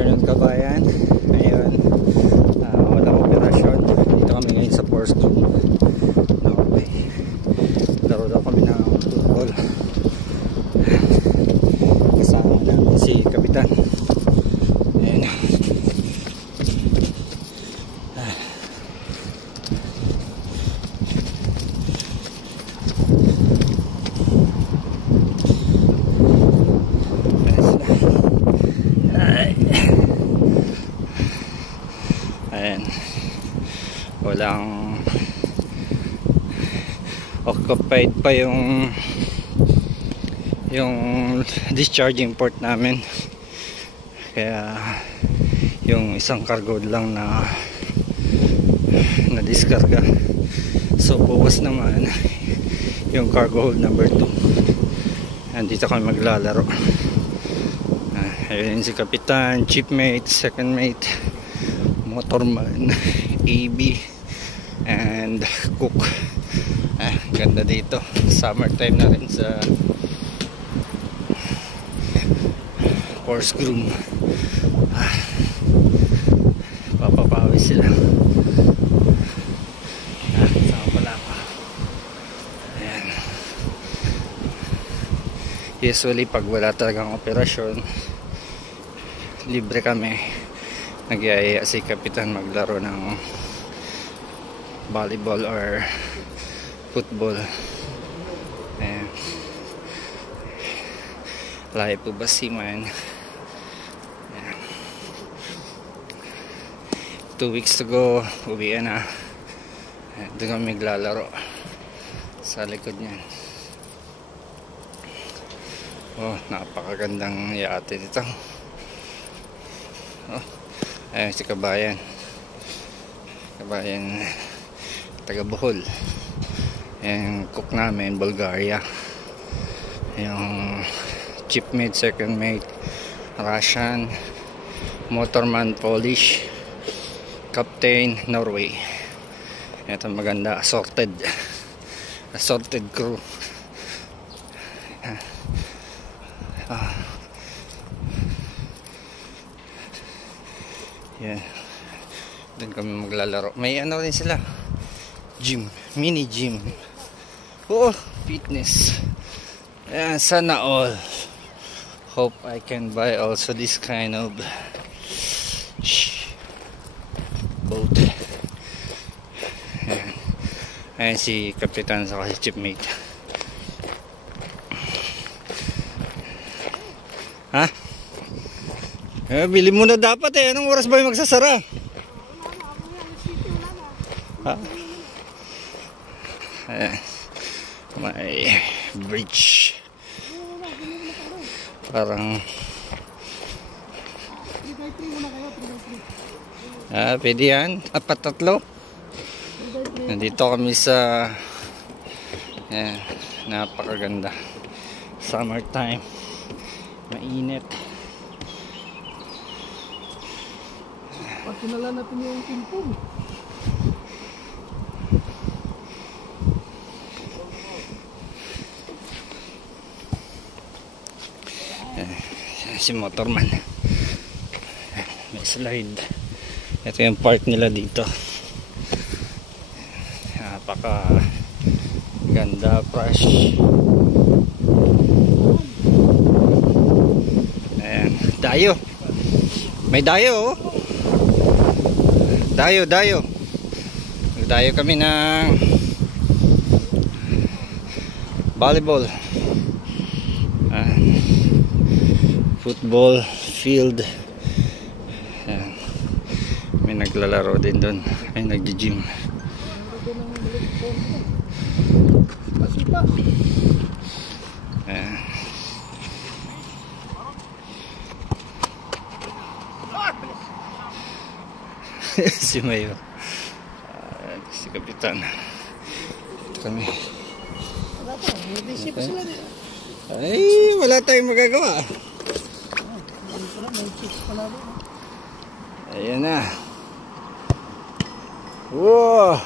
afternoon kabayan. Ngayon, walang operasyon. Dito kami ngayon sa Force Room. Okay. Laro daw kami ng football. Kasama namin si Kapitan. Ayan. Ayan, walang occupied pa yung discharging port namin, kaya yung isang cargo lang na diskarga. So bukas naman yung cargo hold number 2. Andito kami maglalaro. Ayun si Kapitan, chief mate, second mate, motorman, AB, and cook. Ganda dito. Summertime na rin sa Force Room. Papapawis sila. Saan pala ako? Ayan. Usually pag wala talagang operasyon, libre kami. Nagyayaya si Kapitan maglaro ng volleyball or football. Ayan. Lahi po ba si man? 2 weeks to go, uwian na. Doon kami maglalaro sa likod niyan. Oh, napakagandang yate dito. Oh, ayun si Kabayan. Kabayan taga Bohol. Yung cook namin Bulgaria. Yung chief mate, second mate Russian, motorman Polish, captain Norway. Ito maganda, assorted crew. Yeah. Doon kami maglalaro. May ano rin sila, gym, mini gym. Oh, fitness. Ayan, sana all. Hope I can buy also this kind of boat. Ayan. Ayan si Kapitan sa si chief mate. Ha? Bili mo na dapat eh. Anong oras ba yung magsasara? Ha? Ayan. May bridge. Parang pwede yan. 4-3. Nandito kami sa napakaganda. Summertime. Mainit. Pag kinala natin yung timpong. Si motorman. May slide. Ito yung park nila dito. Napaka ganda, fresh. Ayan, dayo. May dayo, oh. Dayo kami ng volleyball, football field. Ayan. May naglalaro din doon. May nagji-gym. Ayan. Si Mayo, si Kapitan. Ito kami. Ay, wala tayong magagawa. Ayan na. Wow.